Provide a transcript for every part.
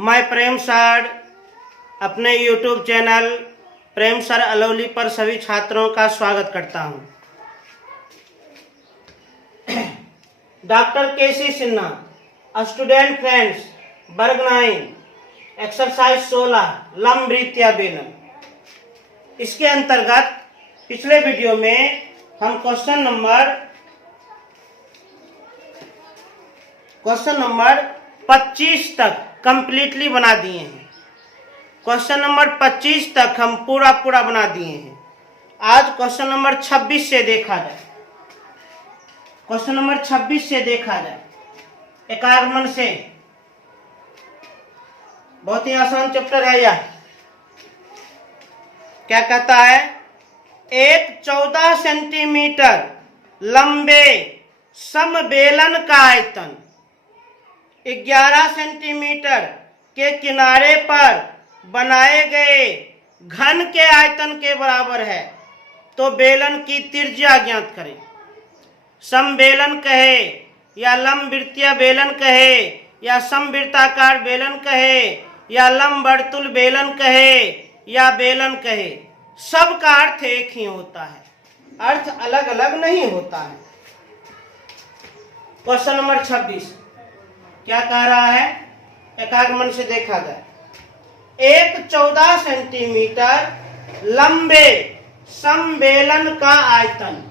मैं प्रेम सर अपने YouTube channel प्रेम sir Alauli पर सभी छात्रों का स्वागत करता हूं। डॉक्टर केसी सिन्हा, स्टूडेंट फ्रेंड्स, वर्ग 9, एक्सरसाइज 16, लंब वृत्तीय बेलन। इसके अंतर्गत पिछले वीडियो में हम क्वेश्चन नंबर 25 तक कंप्लीटली बना दिए हैं। क्वेश्चन नंबर 25 तक हम पूरा बना दिए हैं। आज क्वेश्चन नंबर 26 से देखा जाए। क्वेश्चन नंबर 26 से देखा जाए एकाग्र से। बहुत ही आसान चैप्टर है यह। क्या कहता है? एक 14 सेंटीमीटर लंबे समबेलन का आयतन 11 सेंटीमीटर के किनारे पर बनाए गए घन के आयतन के बराबर है, तो बेलन की त्रिज्या ज्ञात करें। समबेलन कहे या लंब वृत्तीय बेलन कहे या समवृत्ताकार बेलन कहे या लंब वर्तुल बेलन कहे या बेलन कहे, सबका अर्थ एक ही होता है, अर्थ अलग अलग नहीं होता है। क्वेश्चन नंबर 26 क्या कह रहा है? एकाग्र मन से देखा जाए। एक 14 सेंटीमीटर लंबे समबेलन का आयतन,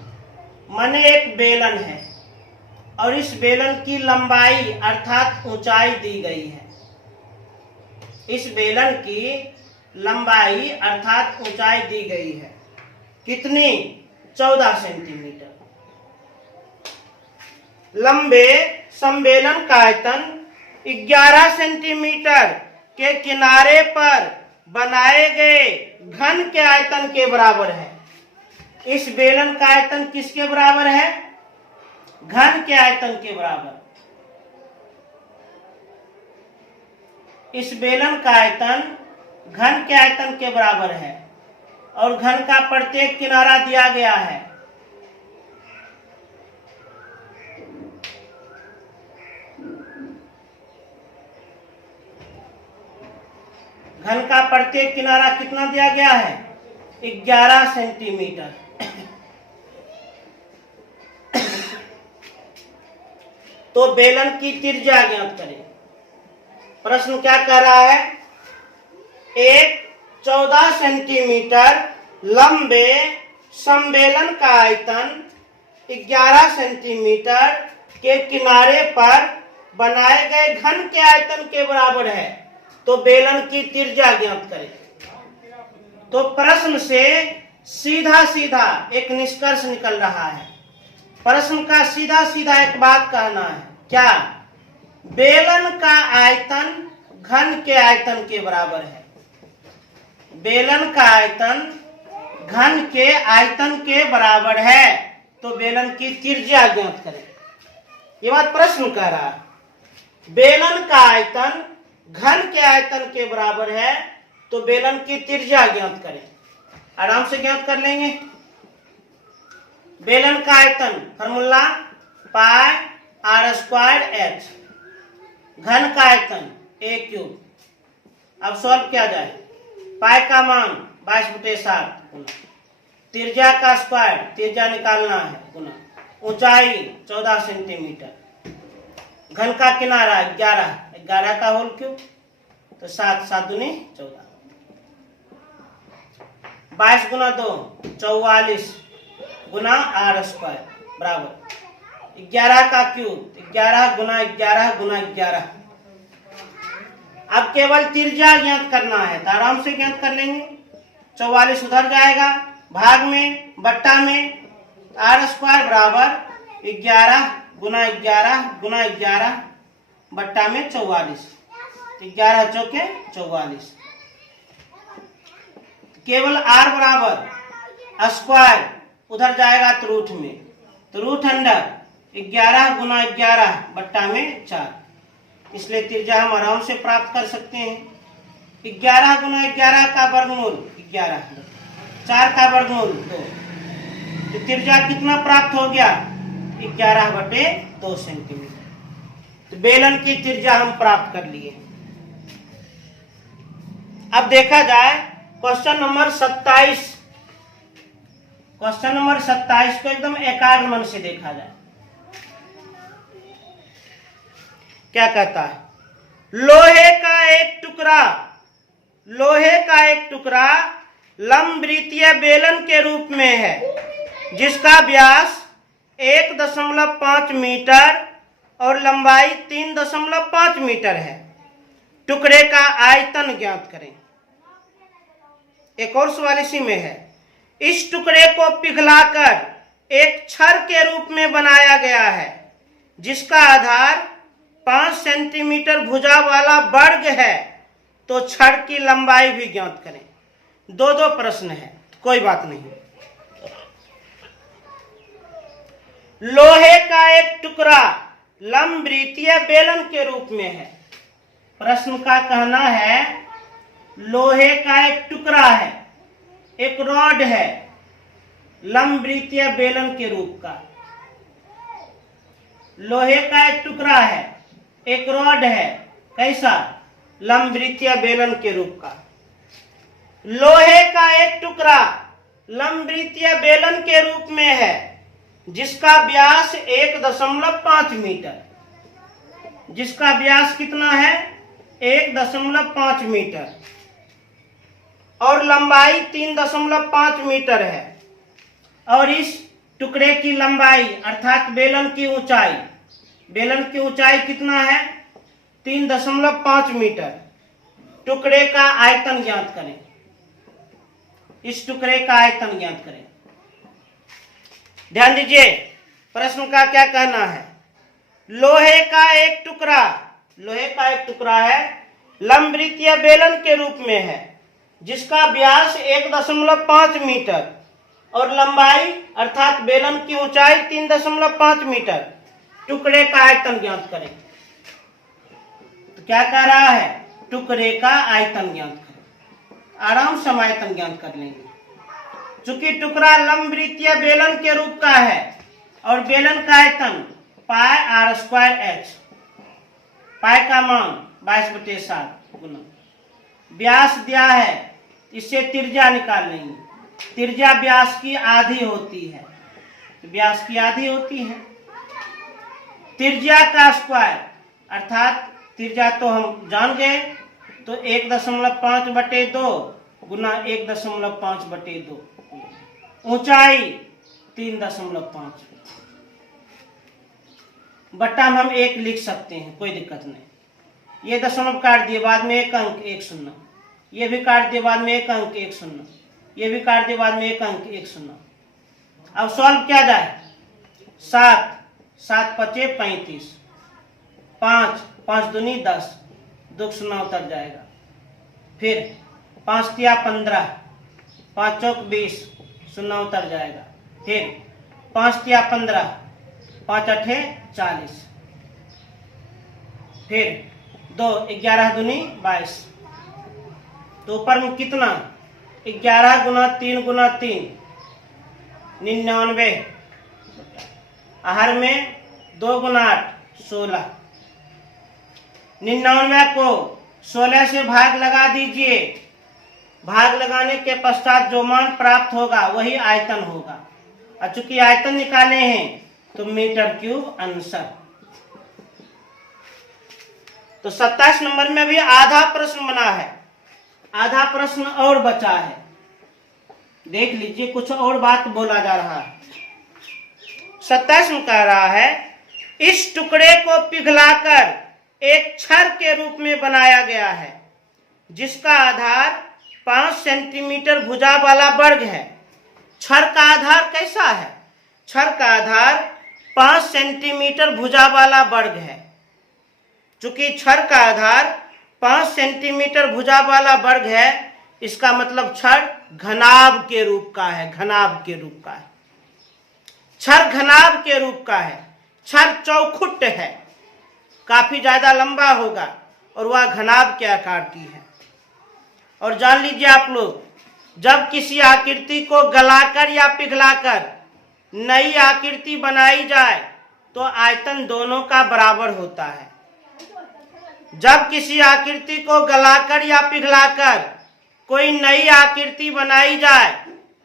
माने एक बेलन है और इस बेलन की लंबाई अर्थात ऊंचाई दी गई है। इस बेलन की लंबाई अर्थात ऊंचाई दी गई है। कितनी? 14 सेंटीमीटर। लंबे समबेलन का आयतन 11 सेंटीमीटर के किनारे पर बनाए गए घन के आयतन के बराबर है। इस बेलन का आयतन किसके बराबर है? घन के आयतन के बराबर। इस बेलन का आयतन घन के आयतन के बराबर है और घन का प्रत्येक किनारा दिया गया है। घन का प्रत्येक किनारा कितना दिया गया है? 11 सेंटीमीटर। तो बेलन की त्रिज्या ज्ञात करें। प्रश्न क्या कह रहा है? एक 14 सेंटीमीटर लंबे समबेलन का आयतन 11 सेंटीमीटर के किनारे पर बनाए गए घन के आयतन के बराबर है, तो बेलन की त्रिज्या ज्ञात करें। तो प्रश्न से सीधा एक निष्कर्ष निकल रहा है। प्रश्न का सीधा एक बात कहना है। क्या? बेलन का आयतन घन के आयतन के बराबर है। बेलन का आयतन घन के आयतन के बराबर है, तो बेलन की त्रिज्या ज्ञात करें। ये बात प्रश्न कह रहा है। बेलन का आयतन घन के आयतन के बराबर है, तो बेलन की त्रिज्या ज्ञात करें। आराम से ज्ञात कर लेंगे। बेलन का आयतन फॉर्मूला पाई r स्क्वायर h, घन का आयतन a क्यूब। अब सॉल्व किया जाए। पाई का मान 22/7 गुना त्रिज्या का स्क्वायर, त्रिज्या निकालना है, गुना ऊंचाई 14 सेंटीमीटर, घन का किनारा 11 का होल क्यूब, तो 7 दूनी 14, 22 गुना 2 44 गुना r स्क्वायर बराबर 11 का क्यूब, 11 गुना 11 गुना 11। अब केवल त्रिज्या ज्ञात करना है, तो आराम से ज्ञात कर लेंगे। 44 उधर जाएगा, भाग में बट्टा में, r स्क्वायर बराबर 11 गुना 11 गुना 11 बट्टा में 44, 11 चौके 44। केवल r बराबर स्क्वायर उधर जाएगा तो रूट में, तो रूट अंडर 11 गुना 11 बट्टा में 4। इसलिए त्रिज्या हम आराम से प्राप्त कर सकते हैं। 11 गुना 11 का वर्गमूल 11, 4 का वर्गमूल 2, तो त्रिज्या कितना प्राप्त हो गया? 11/2 सेंटीमीटर। तो बेलन की त्रिज्या हम प्राप्त कर लिए। अब देखा जाए क्वेश्चन नंबर 27। क्वेश्चन नंबर 27 को एकदम एकाग्र मन से देखा जाए। क्या कहता है? लोहे का एक टुकड़ा लंबवृत्तीय बेलन के रूप में है जिसका व्यास 1.5 मीटर और लंबाई 3.5 मीटर है। टुकड़े का आयतन ज्ञात करें। एक और सवाल इसी में है। इस टुकड़े को पिघलाकर एक छड़ के रूप में बनाया गया है जिसका आधार 5 सेंटीमीटर भुजा वाला वर्ग है, तो छड़ की लंबाई भी ज्ञात करें। दो प्रश्न है, कोई बात नहीं। लोहे का एक टुकड़ा लंबवृत्तीय बेलन के रूप में है। प्रश्न का कहना है लोहे का एक टुकड़ा है, एक रॉड है लंबवृत्तीय बेलन के रूप का। लोहे का एक टुकड़ा है, एक रॉड है, कैसा? लंबवृत्तीय बेलन के रूप का। लोहे का एक टुकड़ा लंबवृत्तीय बेलन के रूप में है जिसका व्यास 1.5 मीटर, जिसका व्यास कितना है? 1.5 मीटर और लंबाई 3.5 मीटर है। और इस टुकड़े की लंबाई अर्थात बेलन की ऊंचाई कितना है? 3.5 मीटर। टुकड़े का आयतन ज्ञात करें। इस टुकड़े का आयतन ज्ञात करें। ध्यान दीजिए, प्रश्न का क्या कहना है? लोहे का एक टुकड़ा है लंबवृत्तीय बेलन के रूप में है जिसका व्यास 1.5 मीटर और लंबाई अर्थात बेलन की ऊंचाई 3.5 मीटर। टुकड़े का आयतन ज्ञात करें। तो क्या कह रहा है? टुकड़े का आयतन ज्ञात करें। आराम से आयतन ज्ञात कर लेंगे। चूंकि टुकड़ा लंबवृत्तीय बेलन के रूप का है और बेलन का आयतन पाई r²h, पाई का मान 22/7 गुना व्यास दिया है, इससे त्रिज्या निकाल लेंगे। त्रिज्या व्यास की आधी होती है, व्यास की आधी होती है। त्रिज्या का स्क्वायर अर्थात त्रिज्या तो हम जान गए, तो 1.5/2 गुना 1.5/2, ऊंचाई 3.5 बट्टा में हम 1 लिख सकते हैं, कोई दिक्कत नहीं। ये दशमलव काट दिए, बाद में 1 अंक 1 0, ये भी काट दिए, बाद में 1 अंक 1 0, ये भी काट दिए, बाद में 1 अंक 1 0। अब सॉल्व किया जाए। 7 7 5 35, 5 5 दूनी 10, 2 0 उतर जाएगा। फिर 5 तिया 15, 5 चौक 20, 0 उतर जाएगा। फिर 5 तिया 15, 5 8 40, फिर 2 11 दूनी 22। तो ऊपर में कितना? 11 गुना 3 गुना 3 99, आहर में 2 गुना 8 16। 99 को 16 से भाग लगा दीजिए। भाग लगाने के पश्चात जो मान प्राप्त होगा वही आयतन होगा। और चूंकि आयतन निकाले हैं तो मीटर क्यूब आंसर। तो 27 नंबर में भी आधा प्रश्न बना है, आधा प्रश्न और बचा है। देख लीजिए, कुछ और बात बोला जा रहा है। 27 में कह रहा है इस टुकड़े को पिघलाकर एक छड़ के रूप में बनाया गया है जिसका आधार 5 सेंटीमीटर भुजा वाला वर्ग है। छड़ का आधार कैसा है? छड़ का आधार 5 सेंटीमीटर भुजा वाला वर्ग है। चूंकि छड़ का आधार 5 सेंटीमीटर भुजा वाला वर्ग है, इसका मतलब छड़ घनाभ के रूप का है। घनाभ के रूप का है, छड़ घनाभ के रूप का है। छड़ चौखुट है, काफी ज्यादा लंबा होगा और वह घनाभ के आकार की है। और जान लीजिए आप लोग, जब किसी आकृति को गलाकर या पिघलाकर नई आकृति बनाई जाए तो आयतन दोनों का बराबर होता है। जब किसी आकृति को गलाकर या पिघलाकर कोई नई आकृति बनाई जाए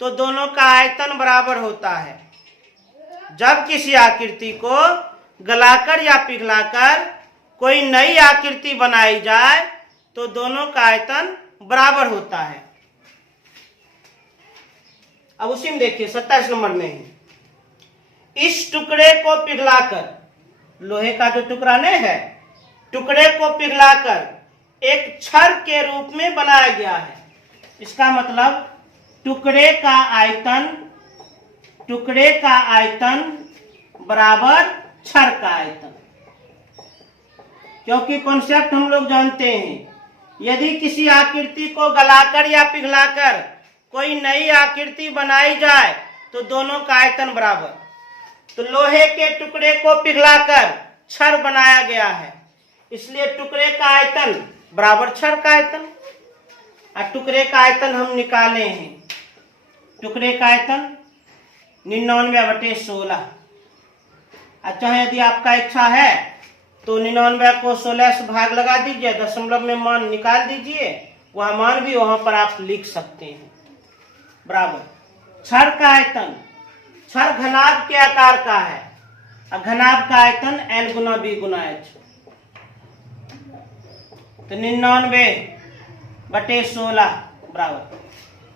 तो दोनों का आयतन बराबर होता है। जब किसी आकृति को गलाकर या पिघलाकर कोई नई आकृति बनाई जाए तो दोनों का आयतन बराबर होता है। अब उसी में देखिए 27 नंबर में ही, इस टुकड़े को पिघलाकर, लोहे का जो टुकड़ा नहीं है, टुकड़े को पिघलाकर एक छड़ के रूप में बनाया गया है। इसका मतलब टुकड़े का आयतन बराबर छड़ का आयतन। क्योंकि कॉन्सेप्ट हम लोग जानते हैं, यदि किसी आकृति को गलाकर या पिघलाकर कोई नई आकृति बनाई जाए तो दोनों का आयतन बराबर। तो लोहे के टुकड़े को पिघलाकर छड़ बनाया गया है, इसलिए टुकड़े का आयतन बराबर छड़ का आयतन। और टुकड़े का आयतन हम निकाले हैं, टुकड़े का आयतन 99/16। अच्छा, यदि आपका इच्छा है तो 99 को 16 से भाग लगा दीजिए, दशमलव में मान निकाल दीजिए, वह मान भी वहां पर आप लिख सकते हैं। बराबर छड़ का आयतन, छड़ घनाभ के आकार का है और घनाभ का आयतन L गुना B गुना H। तो 99/16 बराबर।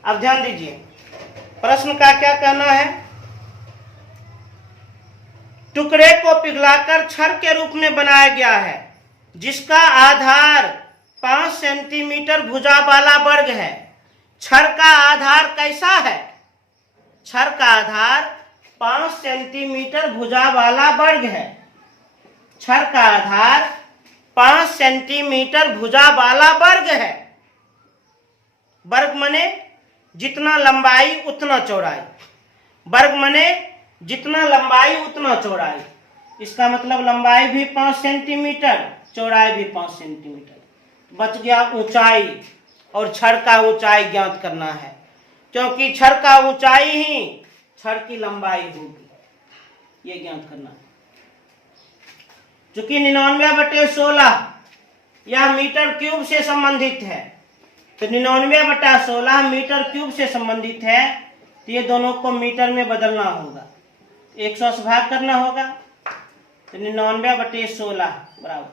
अब ध्यान दीजिए, प्रश्न का क्या कहना है, टुकड़े को पिघलाकर छड़ के रूप में बनाया गया है जिसका आधार 5 सेंटीमीटर भुजा वाला वर्ग है। छड़ का आधार कैसा है? छड़ का आधार 5 सेंटीमीटर भुजा वाला वर्ग है। छड़ का आधार 5 सेंटीमीटर भुजा वाला वर्ग है। वर्ग मने जितना लंबाई उतना चौड़ाई, वर्ग मने जितना लंबाई उतना चौड़ाई। इसका मतलब लंबाई भी 5 सेंटीमीटर, चौड़ाई भी 5 सेंटीमीटर। बच गया ऊंचाई, और छड़ का ऊंचाई ज्ञात करना है, क्योंकि छड़ का ऊंचाई ही छड़ की लंबाई होगी, ये ज्ञात करना है। चूंकि 99/16 यह मीटर क्यूब से संबंधित है, तो 99/16 मीटर क्यूब से संबंधित है, तो ये दोनों को मीटर में बदलना होगा, 100 से भाग करना होगा। तो 99/16 बराबर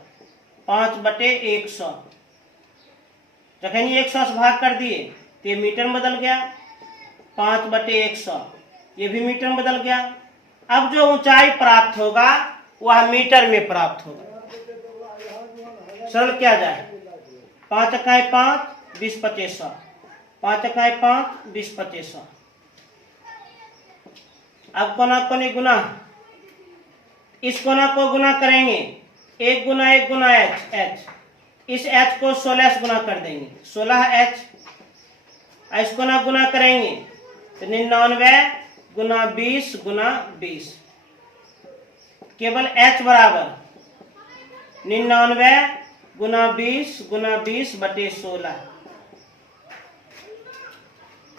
5/100। जब 100 से भाग कर दिए तो ये मीटर में बदल गया, 5/100 ये भी मीटर में बदल गया। अब जो ऊंचाई प्राप्त होगा वह मीटर में प्राप्त होगा। सरल किया जाए, 5 इकाई 5 20/2500, 5 इकाई 5 20/2500। अब कोना कोनी गुना, इस कोना को गुना करेंगे, 1 गुना 1 गुना h, इस h को 16 से गुना कर देंगे, 16h। इस कोना गुना करेंगे तो 99 गुना 20 गुना 20, केवल h बराबर 99 गुना 20 गुना 20/16।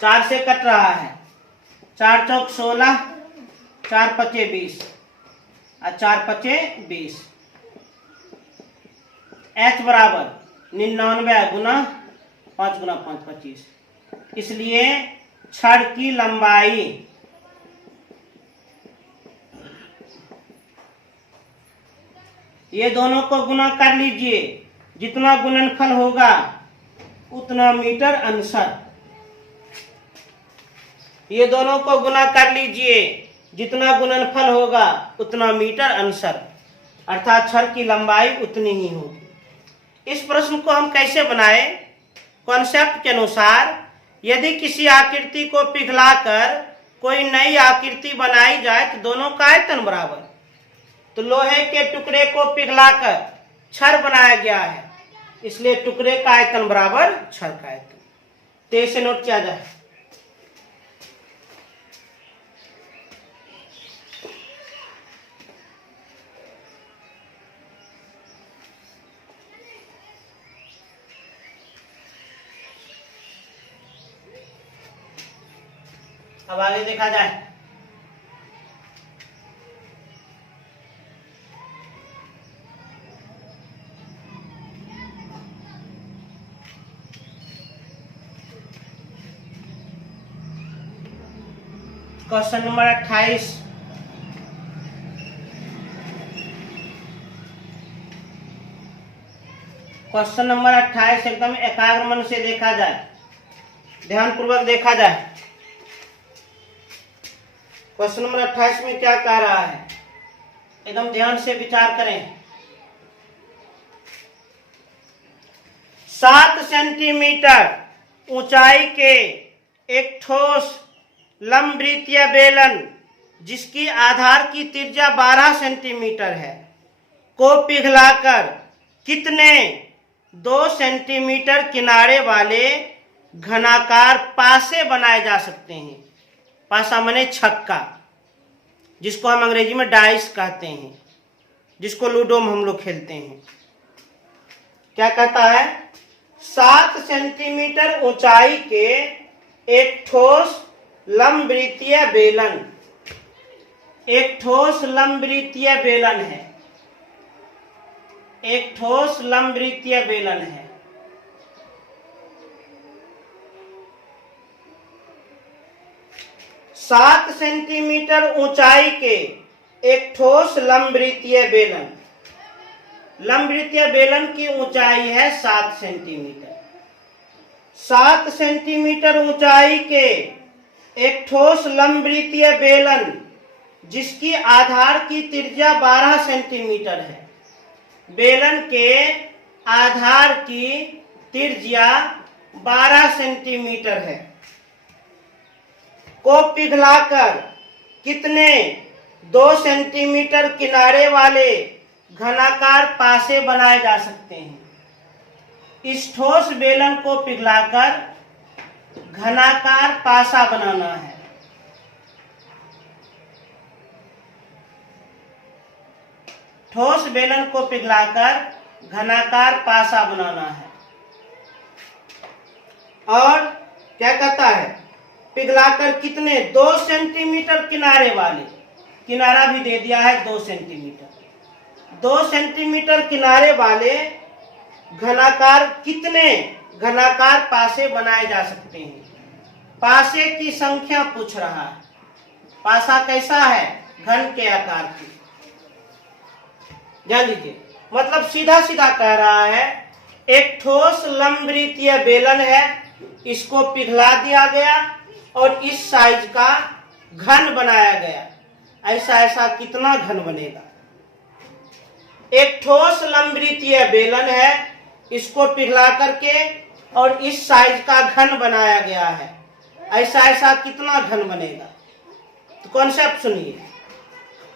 4 से कट रहा है, 4 चौक 16, 4 पचे 20 और 4 पचे 20। h बराबर 99 गुना 5 गुना 5 25। इसलिए छड़ की लंबाई ये दोनों को गुना कर लीजिए, जितना गुणनफल होगा उतना मीटर अंशर। ये दोनों को गुना कर लीजिए, जितना गुणनफल होगा उतना मीटर अंशर, अर्थात छड़ की लंबाई उतनी ही होगी। इस प्रश्न को हम कैसे बनाए? कॉन्सेप्ट के अनुसार, यदि किसी आकृति को पिघलाकर कोई नई आकृति बनाई जाए तो दोनों का आयतन बराबर। तो लोहे के टुकड़े को पिघलाकर छड़ बनाया गया है, इसलिए टुकड़े का आयतन बराबर छड़ का आयतन। तो इसे नोट किया जाए। अब आगे देखा जाए। Question number 28। क्वेश्चन नंबर 28 एकदम एकाग्र मन से देखा जाए, ध्यानपूर्वक देखा जाए। क्वेश्चन नंबर 28 में क्या कह रहा है, एकदम ध्यान से विचार करें। 7 सेंटीमीटर ऊंचाई के एक ठोस लंबवृत्तीय बेलन जिसकी आधार की त्रिज्या 12 सेंटीमीटर है को पिघलाकर कितने 2 सेंटीमीटर किनारे वाले घनाकार पासे बनाए जा सकते हैं। पासा माने छक्का, जिसको हम अंग्रेजी में डाइस कहते हैं, जिसको लूडो में हम लोग खेलते हैं। क्या कहता है, 7 सेंटीमीटर ऊंचाई के एक ठोस लंबवृत्तीय बेलन, एक ठोस लंबवृत्तीय बेलन है, एक ठोस लंबवृत्तीय बेलन है। सात सेंटीमीटर ऊंचाई के एक ठोस लंबवृत्तीय बेलन, लंबवृत्तीय बेलन की ऊंचाई है 7 सेंटीमीटर। 7 सेंटीमीटर ऊंचाई के एक ठोस लंबवृत्तीय बेलन जिसकी आधार की त्रिज्या 12 सेंटीमीटर है। बेलन के आधार की त्रिज्या 12 सेंटीमीटर है को पिघलाकर कितने 2 सेंटीमीटर किनारे वाले घनाकार पासे बनाए जा सकते हैं। इस ठोस बेलन को पिघलाकर घनाकार पासा बनाना है। ठोस बेलन को पिघलाकर घनाकार पासा बनाना है। और क्या कहता है, पिघलाकर कितने 2 सेंटीमीटर किनारे वाले, किनारा भी दे दिया है 2 सेंटीमीटर, 2 सेंटीमीटर किनारे वाले घनाकार कितने घनाकार पासे बनाए जा सकते हैं। पासे की संख्या पूछ रहा है। पासा कैसा है, घन के आकार की। ध्यान दीजिए, मतलब सीधा सीधा कह रहा है, एक ठोस लंबवृत्तीय बेलन है, इसको पिघला दिया गया और इस साइज का घन बनाया गया। ऐसा ऐसा कितना घन बनेगा। एक ठोस लंबवृत्तीय बेलन है, इसको पिघला करके और इस साइज का घन बनाया गया है। ऐसा ऐसा कितना घन बनेगा। तो कॉन्सेप्ट सुनिए,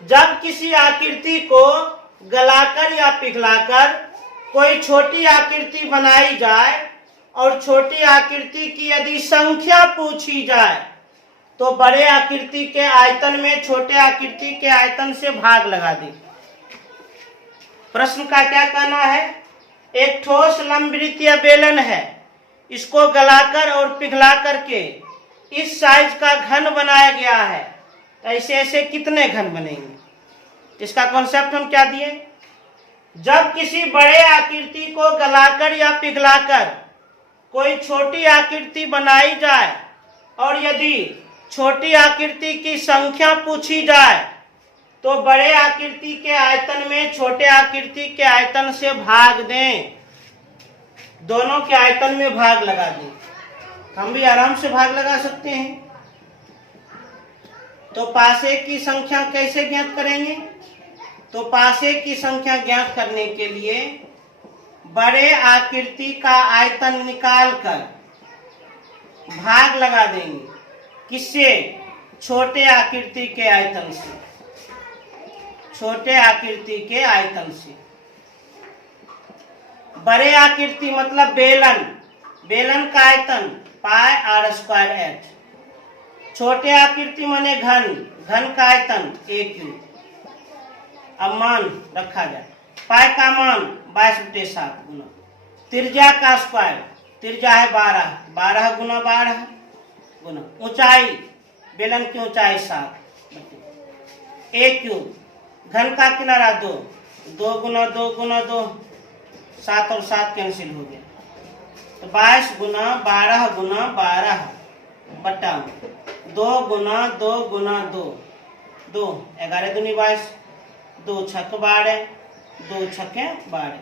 जब किसी आकृति को गलाकर या पिघलाकर कोई छोटी आकृति बनाई जाए और छोटी आकृति की यदि संख्या पूछी जाए तो बड़े आकृति के आयतन में छोटे आकृति के आयतन से भाग लगा दे। प्रश्न का क्या कहना है, एक ठोस लंबवृत्तीय बेलन है, इसको गलाकर और पिघला करके इस साइज का घन बनाया गया है। ऐसे ऐसे कितने घन बनेंगे। इसका कॉन्सेप्ट हम क्या दिए, जब किसी बड़े आकृति को गलाकर या पिघलाकर कोई छोटी आकृति बनाई जाए और यदि छोटी आकृति की संख्या पूछी जाए तो बड़े आकृति के आयतन में छोटे आकृति के आयतन से भाग दें, दोनों के आयतन में भाग लगा दें। हम भी आराम से भाग लगा सकते हैं। तो पासे की संख्या कैसे ज्ञात करेंगे, तो पासे की संख्या ज्ञात करने के लिए बड़े आकृति का आयतन निकालकर भाग लगा देंगे। किससे, छोटे आकृति के आयतन से, छोटे आकृति के आयतन से। बड़े आकृति मतलब बेलन, बेलन का आयतन पाई r²h। छोटे आकृति माने घन, घन का आयतन a³। अब मान रखा जाए, पाई का मान 22/7 गुना त्रिज्या का स्क्वायर, त्रिज्या है 12, 12 गुना 12 गुना ऊंचाई, बेलन की ऊंचाई 7, a³। घन का किनारा 2, 2 गुना 2 गुना 2, 7 और 7 कैंसिल हो गया। तो 22 गुना 12 गुना 12 बटा 2 गुना 2 गुना 2, 2 11 दूनी 22, 2 छक 12, 2 छके 12,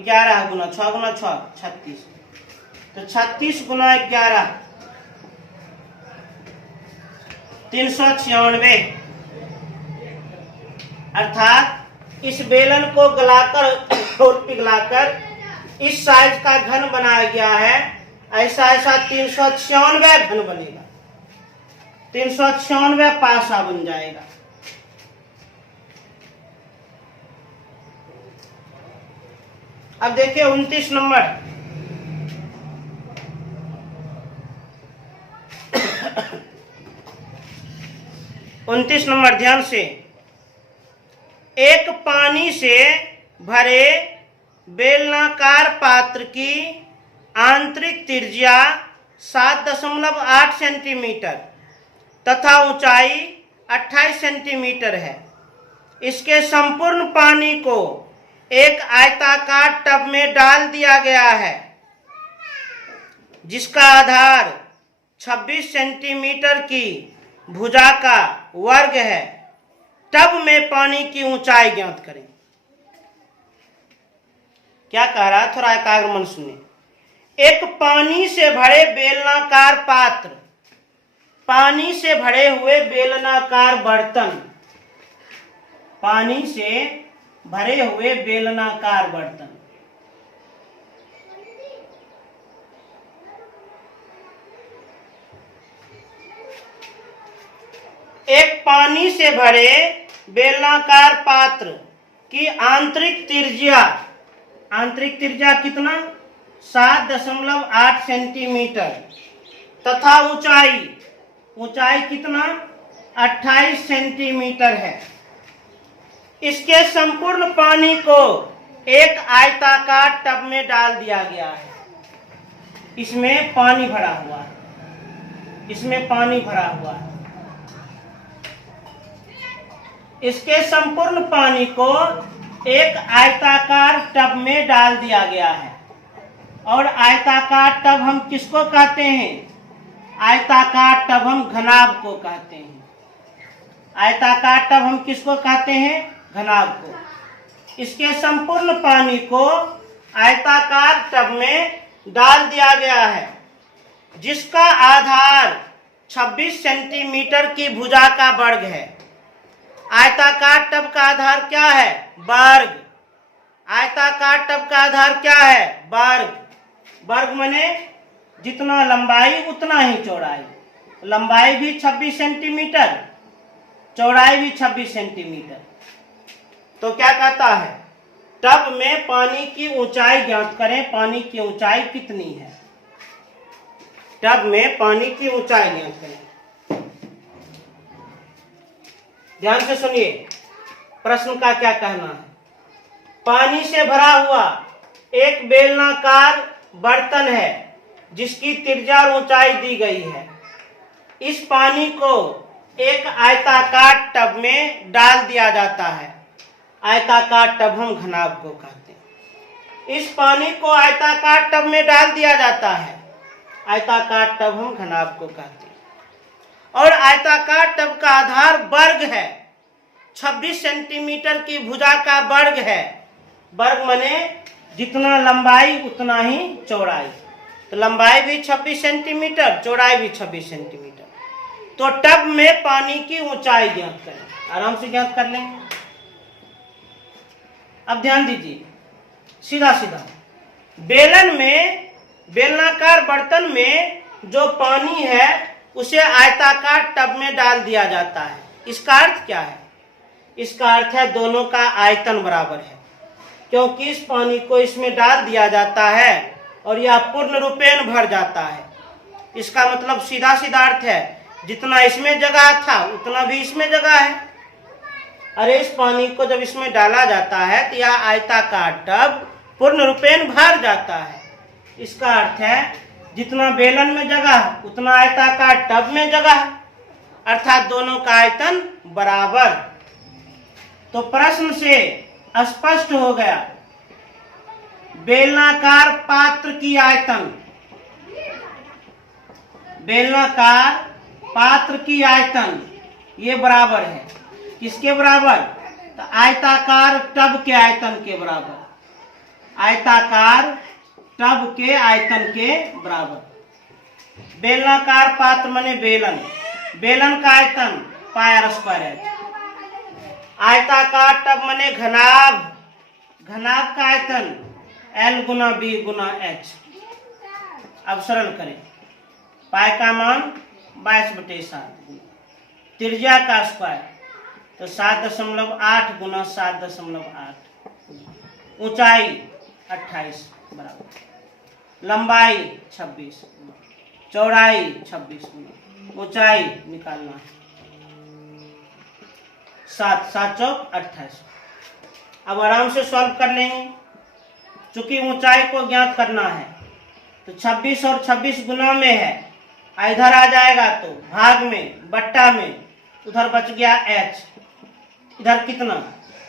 11 गुना 6 36, तो 36 गुना 11 396। अर्थात इस बेलन को गलाकर और पिघलाकर इस साइज का घन बनाया गया है। ऐसा 396 घन बनेगा, 396 पासा बन जाएगा। अब देखिए 29 नंबर। उनतीस नंबर ध्यान से। एक पानी से भरे बेलनाकार पात्र की आंतरिक त्रिज्या 7.8 सेंटीमीटर तथा ऊंचाई 28 सेंटीमीटर है। इसके संपूर्ण पानी को एक आयताकार टब में डाल दिया गया है, जिसका आधार 26 सेंटीमीटर की भुजा का वर्ग है। टब में पानी की ऊंचाई ज्ञात करें। क्या कह रहा है, थोड़ा एकाग्र मन सुनिए। एक पानी से भरे बेलनाकार पात्र, पानी से भरे हुए बेलनाकार बर्तन, पानी से भरे हुए बेलनाकार बर्तन, एक पानी से भरे बेलनाकार पात्र की आंतरिक त्रिज्या, आंतरिक त्रिज्या कितना 7.8 सेंटीमीटर तथा ऊंचाई, ऊंचाई कितना 28 सेंटीमीटर है। इसके संपूर्ण पानी को एक आयताकार टब में डाल दिया गया है। इसमें पानी भरा हुआ है, इसमें पानी भरा हुआ है। इसके संपूर्ण पानी को एक आयताकार टब में डाल दिया गया है। और आयताकार टब हम किसको कहते हैं? आयताकार टब हम घनाभ को कहते हैं। आयताकार टब हम किसको कहते हैं? घनाभ को। इसके संपूर्ण पानी को आयताकार टब में डाल दिया गया है, जिसका आधार 26 सेंटीमीटर की भुजा का वर्ग है। आयताकार टब का आधार क्या है? वर्ग। आयताकार टब का आधार क्या है? वर्ग। वर्ग माने जितना लंबाई उतना ही चौड़ाई। लंबाई भी 26 सेंटीमीटर, चौड़ाई भी 26 सेंटीमीटर। तो क्या कहता है? टब में पानी की ऊंचाई ज्ञात करें। पानी की ऊंचाई कितनी है? टब में पानी की ऊंचाई ज्ञात करें। ध्यान से सुनिए प्रश्न का क्या कहना है। पानी से भरा हुआ एक बेलनाकार बर्तन है, जिसकी त्रिज्या और ऊंचाई दी गई है। इस पानी को एक आयताकार टब में डाल दिया जाता है। आयताकार टब हम घनाभ को कहते हैं। इस पानी को आयताकार टब में डाल दिया जाता है। आयताकार टब हम घनाभ को कहते हैं। और आयताकार टब का आधार वर्ग है। 26 सेंटीमीटर की भुजा का वर्ग है। वर्ग माने जितना लंबाई उतना ही चौड़ाई। तो लंबाई भी 26 सेंटीमीटर, चौड़ाई भी 26 सेंटीमीटर। तो टब में पानी की ऊंचाई ज्ञात करें। आराम से ज्ञात कर लेंगे। अब ध्यान दीजिए, सीधा सीधा बेलन में, बेलनाकार बर्तन में जो पानी है उसे आयताकार टब में डाल दिया जाता है। इसका अर्थ क्या है? इसका अर्थ है दोनों का आयतन बराबर है, क्योंकि इस पानी को इसमें डाल दिया जाता है और यह पूर्ण रूपेण भर जाता है। इसका मतलब सीधा सीधा अर्थ है, जितना इसमें जगह था उतना भी इसमें जगह है। अरे इस पानी को जब इसमें डाला जाता है तो यह आयताकार टब पूर्ण रूपेण भर जाता है। इसका अर्थ है जितना बेलन में जगह उतना आयताकार टब में जगह, अर्थात दोनों का आयतन बराबर। तो प्रश्न से स्पष्ट हो गया, बेलनाकार पात्र की आयतन, बेलनाकार पात्र की आयतन ये बराबर है किसके बराबर? तो आयताकार टब के आयतन के बराबर। आयताकार टब के आयतन के बराबर। बेलनाकार पात्र माने बेलन, बेलन का आयतन पाई आर स्क्वायर एच। आयताकार टब माने घनाभ, घनाभ का आयतन L गुना बी गुना एच। अब सरल करें, पाई का मान 22/7, त्रिज्या का स्क्वायर तो 7.8 गुना 7.8, ऊंचाई 28 बराबर, लंबाई 26, चौड़ाई 26, ऊंचाई निकालना 7 7 चौक 28। अब आराम से सॉल्व कर लेंगे। चूंकि ऊंचाई को ज्ञात करना है तो 26 और 26 गुना में है, इधर आ जाएगा तो भाग में बट्टा में, उधर बच गया h, इधर कितना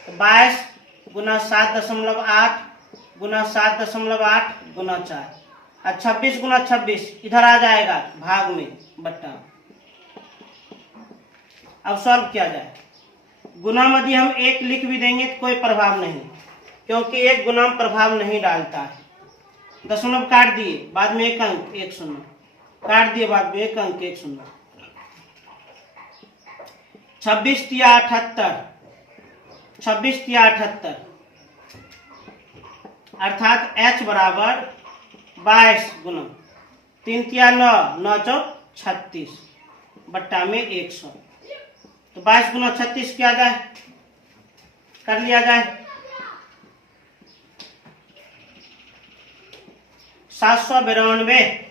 तो 22 गुना 7.8 गुना 7.8 गुना 4, और 26 गुना 26 इधर आ जाएगा भाग में बट्टा। अब सॉल्व किया जाए। गुना मध्य हम 1 लिख भी देंगे तो कोई प्रभाव नहीं, क्योंकि एक गुना प्रभाव नहीं डालता है। दशमलव काट दिए, बाद में 1 अंक 1 शून्य, काट दिए बाद में 1 अंक 1 शून्य। 26 तिया 78, 26 तिया 78, अर्थात h बराबर 22 गुना 3 तिया 9, 9 चौक 36 बट्टा में 100। तो 22 गुना 36 किया जाए, कर लिया जाए 792।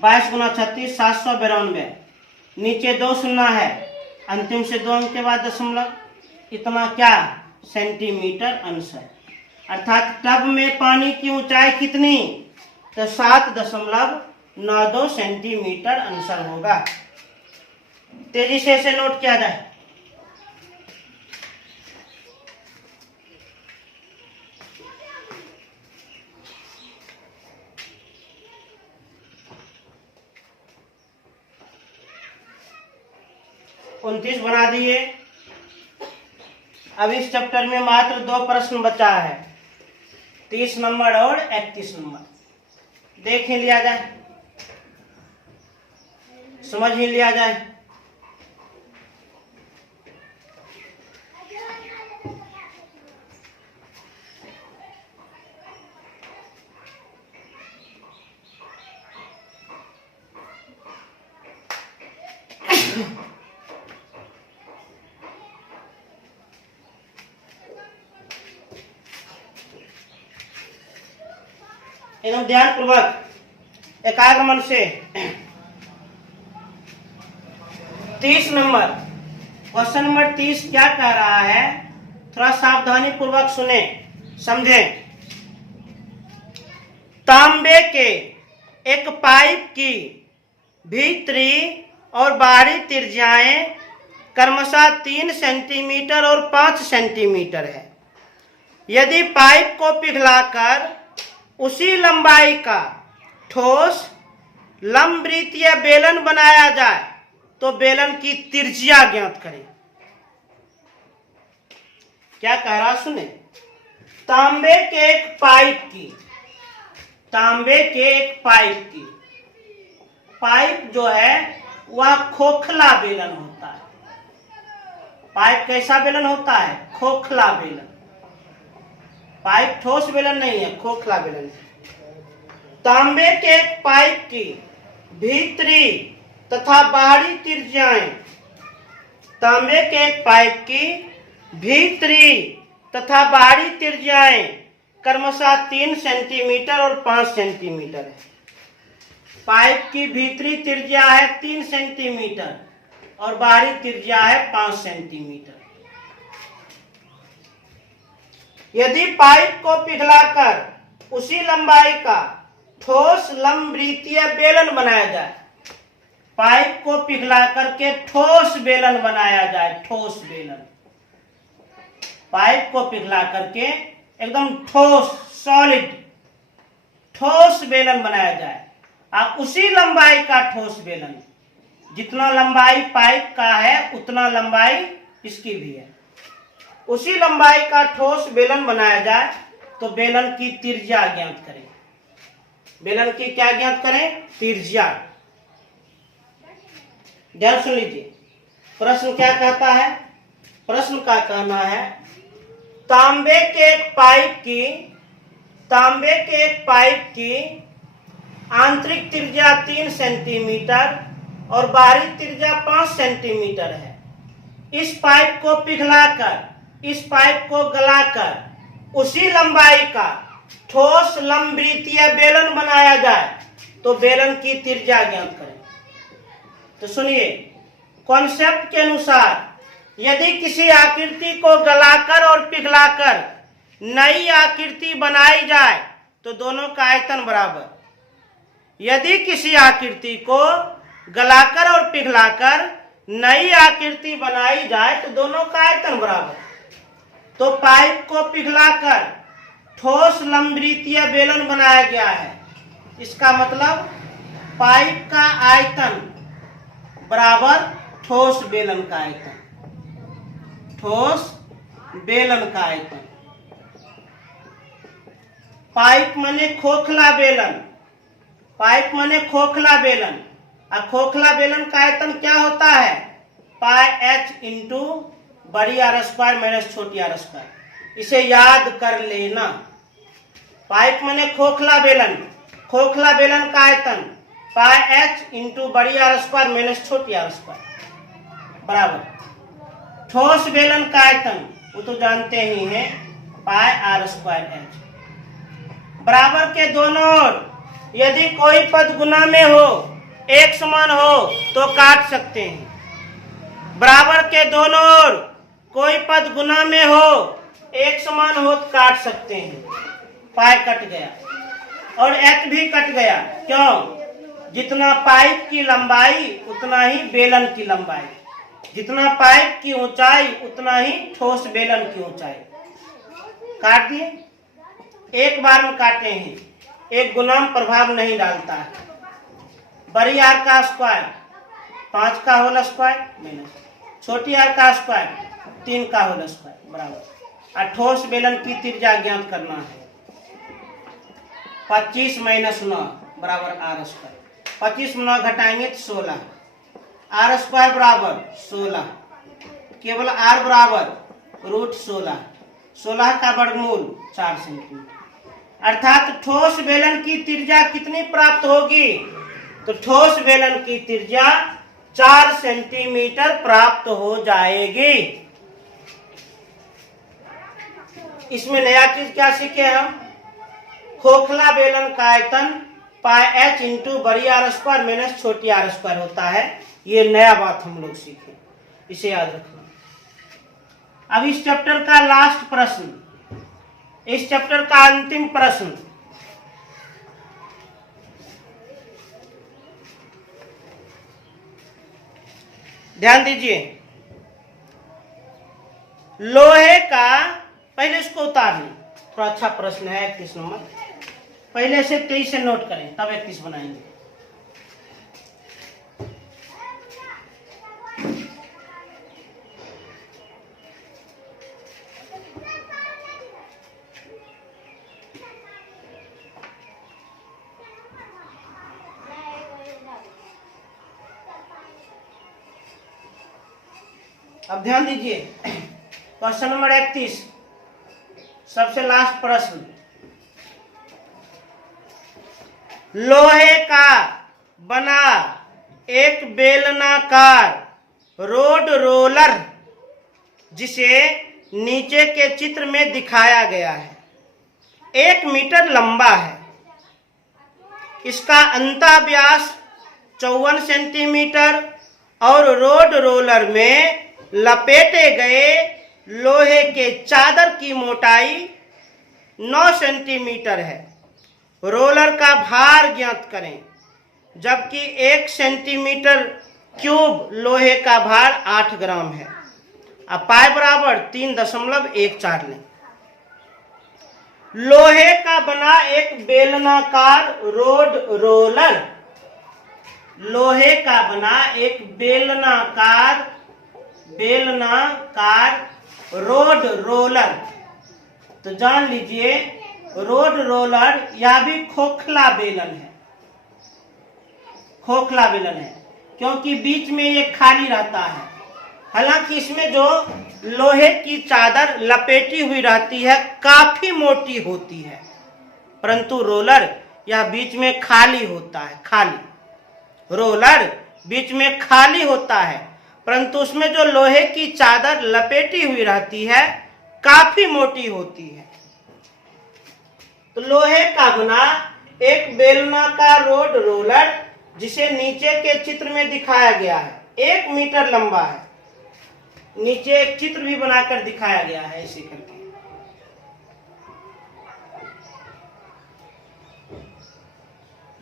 22 गुना 36 792, नीचे 2 शून्य है, अंतिम से 2 अंक के बाद दशमलव, इतना क्या सेंटीमीटर अंश है। अर्थात टब में पानी की ऊंचाई कितनी तो 7.92 सेंटीमीटर अंश होगा। तेजी से इसे नोट किया जाए। उनतीस बना दिए। अब इस चैप्टर में मात्र 2 प्रश्न बचा है, 30 नंबर और 31 नंबर। देख ही लिया जाए, समझ ही लिया जाए। एकदम ध्यान पूर्वक एकाग्र मन से 30 नंबर क्वेश्चन नंबर 30 क्या कह रहा है, थोड़ा सावधानी पूर्वक सुने समझें। तांबे के एक पाइप की भीतरी और बाहरी त्रिज्याएं क्रमशः 3 सेंटीमीटर और 5 सेंटीमीटर है। यदि पाइप को पिघलाकर उसी लंबाई का ठोस लंबवृत्तीय बेलन बनाया जाए तो बेलन की त्रिज्या ज्ञात करें। क्या कह रहा सुने, तांबे के एक पाइप की, तांबे के एक पाइप की, पाइप जो है वह खोखला बेलन होता है। पाइप कैसा बेलन होता है, खोखला बेलन। पाइप ठोस बेलन नहीं है, खोखला बेलन है। तांबे के एक पाइप की भीतरी तथा बाहरी त्रिज्याएं, तांबे के एक पाइप की भीतरी तथा बाहरी त्रिज्याएं क्रमशः 3 सेंटीमीटर और 5 सेंटीमीटर है। पाइप की भीतरी त्रिज्या है 3 सेंटीमीटर और बाहरी त्रिज्या है 5 सेंटीमीटर। यदि पाइप को पिघलाकर उसी लंबाई का ठोस लंबवृत्तीय बेलन बनाया जाए, पाइप को पिघला करके ठोस बेलन बनाया जाए, ठोस बेलन, पाइप को पिघला करके एकदम ठोस सॉलिड ठोस बेलन बनाया जाए, और उसी लंबाई का ठोस बेलन, जितना लंबाई पाइप का है उतना लंबाई इसकी भी है, उसी लंबाई का ठोस बेलन बनाया जाए तो बेलन की त्रिज्या ज्ञात करें। बेलन की क्या ज्ञात करें? त्रिज्या। ध्यान सुन लीजिए, प्रश्न क्या कहता है? प्रश्न का कहना है तांबे के एक पाइप की आंतरिक त्रिज्या 3 सेंटीमीटर और बाहरी त्रिज्या 5 सेंटीमीटर है। इस पाइप को पिघलाकर, इस पाइप को गलाकर उसी लंबाई का ठोस लंबवृत्तीय बेलन बनाया जाए तो बेलन की त्रिज्या ज्ञात करें। तो सुनिए, कॉन्सेप्ट के अनुसार यदि किसी आकृति को गलाकर और पिघलाकर नई आकृति बनाई जाए तो दोनों का आयतन बराबर। यदि किसी आकृति को गलाकर और पिघलाकर नई आकृति बनाई जाए तो दोनों का आयतन बराबर। तो पाइप को पिघलाकर ठोस लंबवृत्तीय बेलन बनाया गया है, इसका मतलब पाइप का आयतन बराबर ठोस बेलन का आयतन, ठोस बेलन का आयतन। पाइप माने खोखला बेलन, पाइप माने खोखला बेलन, और खोखला बेलन का आयतन क्या होता है? पाई h इंटू बड़ी आर स्क्वायर माइनस छोटी आर स्क्वायर। इसे याद कर लेना। पाइप माने खोखला बेलन, खोखला बेलन का आयतन पाई h इंटू बड़ी आर स्क्वायर माइनस छोटी आर स्क्वायर बराबर ठोस बेलन का आयतन, वो तो जानते ही हैं, पाई आर स्क्वायर h। बराबर के दोनों ओर यदि कोई पद गुना में हो, एक समान हो तो काट सकते हैं। बराबर के दोनों ओर कोई पद गुना में हो, एक समान हो तो काट सकते हैं। पाई कट गया और h भी कट गया। क्यों? जितना पाइप की लंबाई उतना ही बेलन की लंबाई, जितना पाइप की ऊंचाई उतना ही ठोस बेलन की ऊंचाई। काट दिए, एक बार में काटे हैं, एक गुणांक प्रभाव नहीं डालता है। बड़ी आर का स्क्वायर 5 का होल स्क्वायर माइनस छोटी आर का स्क्वायर 3 का होल स्क्वायर बराबर। और ठोस बेलन की त्रिज्या ज्ञात करना है। 25 माइनस 9 बराबर आर स्क्वायर। 25 में 9 घटाएंगे तो 16, आर स्क्वायर बराबर 16, केवल आर बराबर रूट 16, 16 का वर्गमूल 4 सेंटीमीटर। अर्थात ठोस बेलन की त्रिज्या कितनी प्राप्त होगी? तो ठोस बेलन की त्रिज्या 4 सेंटीमीटर प्राप्त हो जाएगी। इसमें नया चीज क्या सीखे हम? खोखला बेलन का आयतन पाई h इंटू बड़ी आर स्क्वायर माइनस छोटी आर स्क्वायर होता है। ये नया बात हम लोग सीखे, इसे याद रखना। अब इस चैप्टर का लास्ट प्रश्न, इस चैप्टर का अंतिम प्रश्न, ध्यान दीजिए। लोहे का, पहले इसको उतार लें, थोड़ा अच्छा प्रश्न है 31 नंबर। पहले से 23 से नोट करें तब 31 बनाएंगे। अब ध्यान दीजिए, क्वेश्चन नंबर 31, सबसे लास्ट प्रश्न। लोहे का बना एक बेलनाकार रोड रोलर, जिसे नीचे के चित्र में दिखाया गया है, 1 मीटर लंबा है। इसका अंतः व्यास 54 सेंटीमीटर और रोड रोलर में लपेटे गए लोहे के चादर की मोटाई 9 सेंटीमीटर है। रोलर का भार ज्ञात करें, जबकि 1 सेंटीमीटर क्यूब लोहे का भार 8 ग्राम है। अब पाई बराबर 3.14 लें। लोहे का बना एक बेलनाकार रोड रोलर, लोहे का बना एक बेलनाकार रोड रोलर। तो जान लीजिए रोड रोलर यह भी खोखला बेलन है, खोखला बेलन है, क्योंकि बीच में ये खाली रहता है। हालांकि इसमें जो लोहे की चादर लपेटी हुई रहती है काफी मोटी होती है, परंतु रोलर यह बीच में खाली होता है, खाली रोलर बीच में खाली होता है, परंतु उसमें जो लोहे की चादर लपेटी हुई रहती है काफी मोटी होती है। तो लोहे का बना एक बेलनाकार रोड रोलर जिसे नीचे के चित्र में दिखाया गया है, 1 मीटर लंबा है। नीचे एक चित्र भी बनाकर दिखाया गया है इसी करके।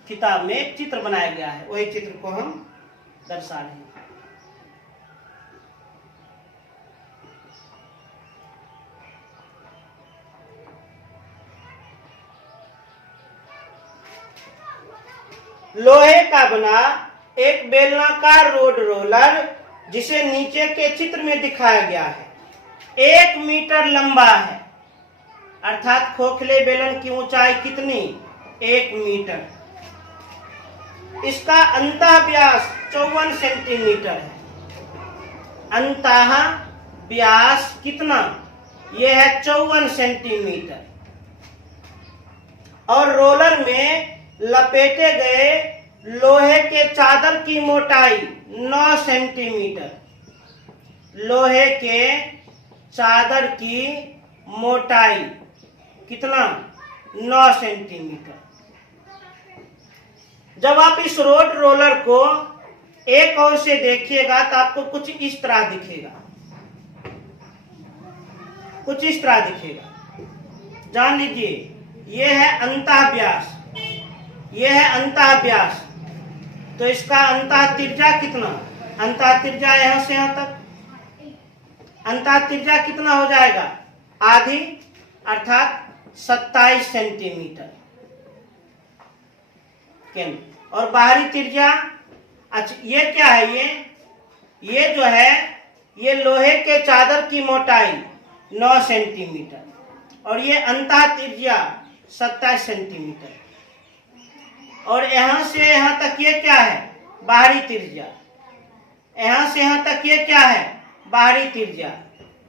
किताब में एक चित्र बनाया गया है, वही चित्र को हम दर्शा रहे हैं। लोहे का बना एक बेलनाकार रोड रोलर जिसे नीचे के चित्र में दिखाया गया है, 1 मीटर लंबा है, अर्थात खोखले बेलन की ऊंचाई कितनी, 1 मीटर। इसका अंतः व्यास 54 सेंटीमीटर है। अंतः व्यास कितना, यह है 54 सेंटीमीटर। और रोलर में लपेटे गए लोहे के चादर की मोटाई 9 सेंटीमीटर। लोहे के चादर की मोटाई कितना, 9 सेंटीमीटर। जब आप इस रोड रोलर को एक ओर से देखिएगा तो आपको कुछ इस तरह दिखेगा, कुछ इस तरह दिखेगा। जान लीजिए यह है अंतः व्यास, यह है अंतः व्यास। तो इसका अंतः त्रिज्या कितना, अंतः त्रिज्या यहां से यहां तक, अंतः त्रिज्या कितना हो जाएगा, आधी, अर्थात 27 सेंटीमीटर। और बाहरी त्रिज्या, अच्छा ये क्या है, ये जो है ये लोहे के चादर की मोटाई 9 सेंटीमीटर और ये अंतः त्रिज्या 27 सेंटीमीटर। और यहां से यहां तक ये क्या है, बाहरी त्रिज्या। यहां से यहां तक ये क्या है, बाहरी त्रिज्या।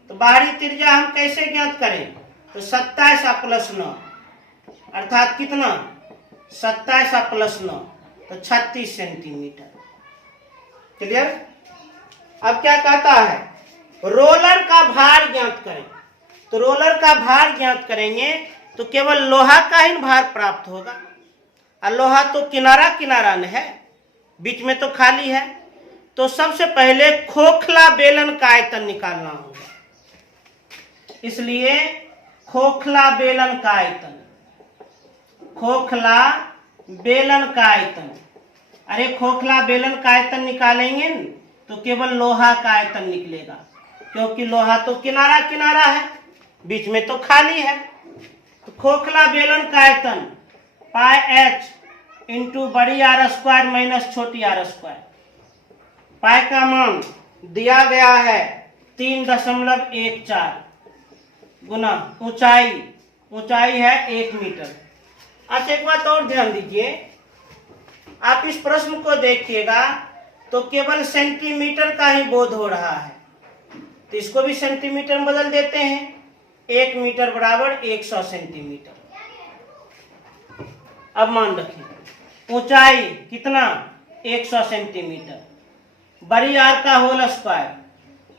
तो बाहरी त्रिज्या हम कैसे ज्ञात करें, तो 27 प्लस 9 अर्थात कितना, 27 प्लस 9 तो 36 सेंटीमीटर। क्लियर। अब क्या कहता है, रोलर का भार ज्ञात करें। तो रोलर का भार ज्ञात करेंगे तो केवल लोहा का ही भार प्राप्त होगा, और लोहा तो किनारा किनारा न है, बीच में तो खाली है। तो सबसे पहले खोखला बेलन का आयतन निकालना होगा, इसलिए खोखला बेलन का आयतन, खोखला बेलन का आयतन। अरे खोखला बेलन का आयतन निकालेंगे तो केवल लोहा का आयतन निकलेगा, क्योंकि लोहा तो किनारा किनारा है, बीच में तो खाली है। तो खोखला बेलन का आयतन पाई h इंटू बड़ी आर स्क्वायर माइनस छोटी आर स्क्वायर। पाई का मान दिया गया है 3.14 गुना ऊंचाई, ऊंचाई है 1 मीटर। अच्छा एक बात और ध्यान दीजिए, आप इस प्रश्न को देखिएगा तो केवल सेंटीमीटर का ही बोध हो रहा है, तो इसको भी सेंटीमीटर में बदल देते हैं। 1 मीटर बराबर 100 सेंटीमीटर। अब मान रखिए ऊंचाई कितना, 100 सेंटीमीटर, बड़ी आर का होल स्क्वायर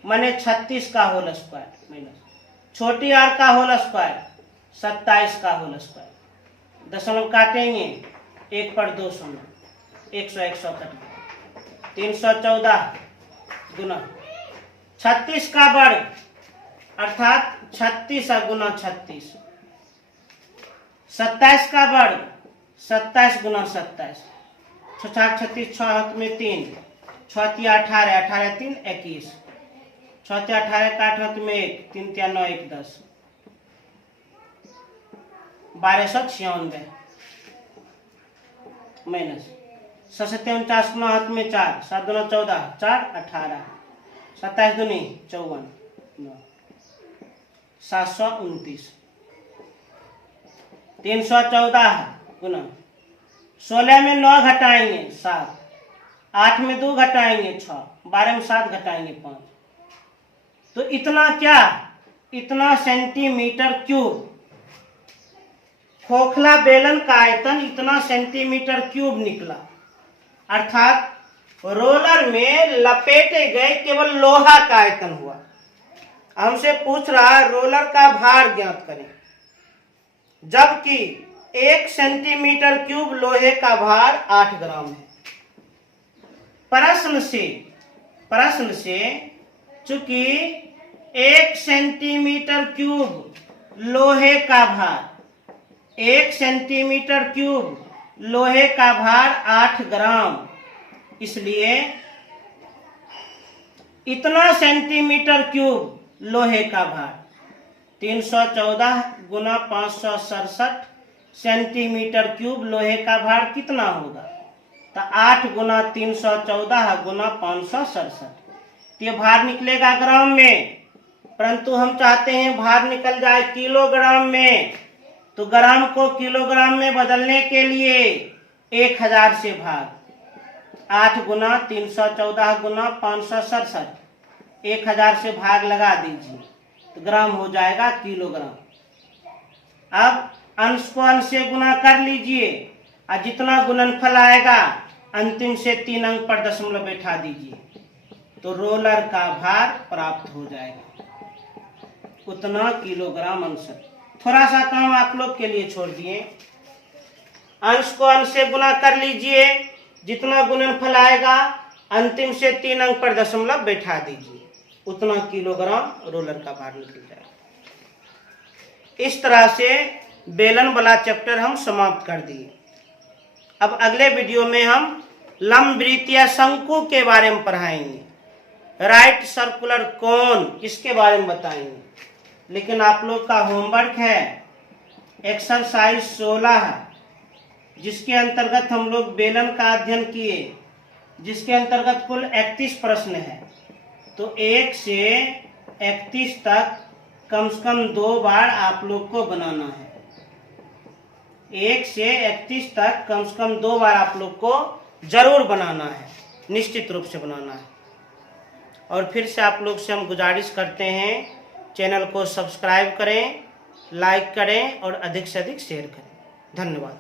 माने 36 का होल स्क्वायर माइनस छोटी आर का होल स्क्वायर 27 का होल स्क्वायर। दशमलव काटेंगे, 1 पर 2 शून्य, 100 कट गया, 314 गुना 36 का वर्ग अर्थात 36 गुना 36, 27 का वर्ग 27 गुना 27, 6 36 6 हाथ में 3, 6 18 18 3 21, 6 18 का 8 हाथ में 1, 3 3 9 1 10, 1296 माइनस सत्ते 49 गुना हाथ में 4, 7 दूना 14, 4 18, 27 दूनी 54, 729, 314 गुना 16 में 9 घटाएंगे 7, 8 में 2 घटाएंगे 6, 12 में 7 घटाएंगे 5, तो इतना क्या, इतना सेंटीमीटर क्यूब। खोखला बेलन का आयतन इतना सेंटीमीटर क्यूब निकला, अर्थात रोलर में लपेटे गए केवल लोहा का आयतन हुआ। हमसे पूछ रहा है रोलर का भार ज्ञात करें, जबकि 1 सेंटीमीटर क्यूब लोहे का भार 8 ग्राम है। प्रश्न से चूंकि 1 सेंटीमीटर क्यूब लोहे का भार, 1 सेंटीमीटर क्यूब लोहे का भार 8 ग्राम, इसलिए इतना सेंटीमीटर क्यूब लोहे का भार 314 गुना 567 सेंटीमीटर क्यूब लोहे का भार कितना होगा, तो 8 गुना 314 गुना 567, ये भार निकलेगा ग्राम में, परंतु हम चाहते हैं भार निकल जाए किलोग्राम में, तो ग्राम को किलोग्राम में बदलने के लिए 1000 से भाग, 8 गुना 314 गुना 567, 1000 से भाग लगा दीजिए तो ग्राम हो जाएगा किलोग्राम। अब अंश को अंश से गुना कर लीजिए और जितना गुणनफल आएगा अंतिम से 3 अंक पर दशमलव बैठा दीजिए, तो रोलर का भार प्राप्त हो जाएगा, उतना किलोग्राम अंश। थोड़ा सा काम आप लोग के लिए छोड़ दिए, अंश को अंश से गुना कर लीजिए, जितना गुणनफल आएगा अंतिम से 3 अंक पर दशमलव बैठा दीजिए, उतना किलोग्राम रोलर का भार निकल जाएगा। इस तरह से बेलन वाला चैप्टर हम समाप्त कर दिए। अब अगले वीडियो में हम लंबवृत्तीय शंकु के बारे में पढ़ाएंगे, राइट सर्कुलर कोन, इसके बारे में बताएंगे। लेकिन आप लोग का होमवर्क है एक्सरसाइज 16, जिसके अंतर्गत हम लोग बेलन का अध्ययन किए, जिसके अंतर्गत कुल 31 प्रश्न है, तो 1 से 31 तक कम से कम 2 बार आप लोग को बनाना है। 1 से 31 तक कम से कम 2 बार आप लोग को जरूर बनाना है, निश्चित रूप से बनाना है। और फिर से आप लोग से हम गुजारिश करते हैं, चैनल को सब्सक्राइब करें, लाइक करें और अधिक से अधिक शेयर करें। धन्यवाद।